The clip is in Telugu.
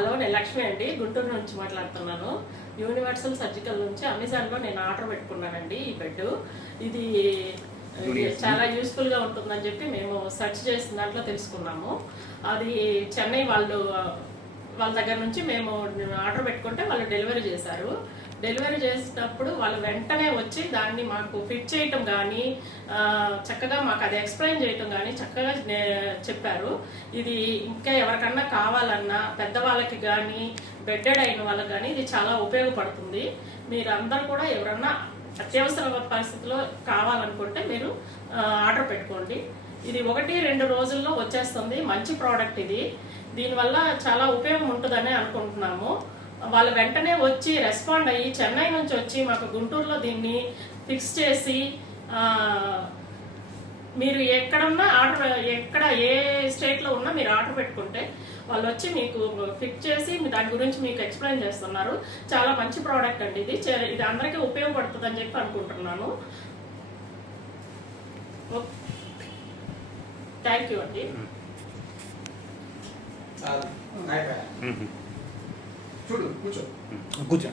హలో, నేను లక్ష్మి అండి, గుంటూరు నుంచి మాట్లాడుతున్నాను. యూనివర్సల్ సర్జికల్ నుంచి అమెజాన్లో నేను ఆర్డర్ పెట్టుకున్నానండి. ఈ బెడ్ ఇది చాలా యూస్ఫుల్గా ఉంటుందని చెప్పి మేము సెర్చ్ చేసిన దాంట్లో తెలుసుకున్నాము. అది చెన్నై వాళ్ళ దగ్గర నుంచి మేము ఆర్డర్ పెట్టుకుంటే వాళ్ళు డెలివరీ చేశారు. డెలివరీ చేసేటప్పుడు వాళ్ళు వెంటనే వచ్చి దాన్ని మాకు ఫిట్ చేయటం కానీ, చక్కగా మాకు అది ఎక్స్ప్లెయిన్ చేయటం కానీ చక్కగా చెప్పారు. ఇది ఇంకా ఎవరికన్నా కావాలన్నా పెద్దవాళ్ళకి కానీ బెడ్డెడ్ అయిన వాళ్ళకి కానీ ఇది చాలా ఉపయోగపడుతుంది. మీరందరూ కూడా ఎవరన్నా అత్యవసర పరిస్థితిలో కావాలనుకుంటే మీరు ఆర్డర్ పెట్టుకోండి. ఇది 1-2 రోజుల్లో వచ్చేస్తుంది. మంచి ప్రోడక్ట్ ఇది. దీనివల్ల చాలా ఉపయోగం ఉంటుందని అనుకుంటున్నాము. వాళ్ళు వెంటనే వచ్చి రెస్పాండ్ అయ్యి చెన్నై నుంచి వచ్చి మాకు గుంటూరులో దీన్ని ఫిక్స్ చేసి, మీరు ఎక్కడున్నా ఎక్కడ ఏ స్టేట్లో ఉన్నా మీరు ఆర్డర్ పెట్టుకుంటే వాళ్ళు వచ్చి మీకు ఫిక్స్ చేసి దాని గురించి మీకు ఎక్స్ప్లెయిన్ చేస్తున్నారు. చాలా మంచి ప్రోడక్ట్ అండి ఇది. ఇది అందరికీ ఉపయోగపడుతుంది అని చెప్పి అనుకుంటున్నాను. థ్యాంక్ యూ అండి. కూర్చో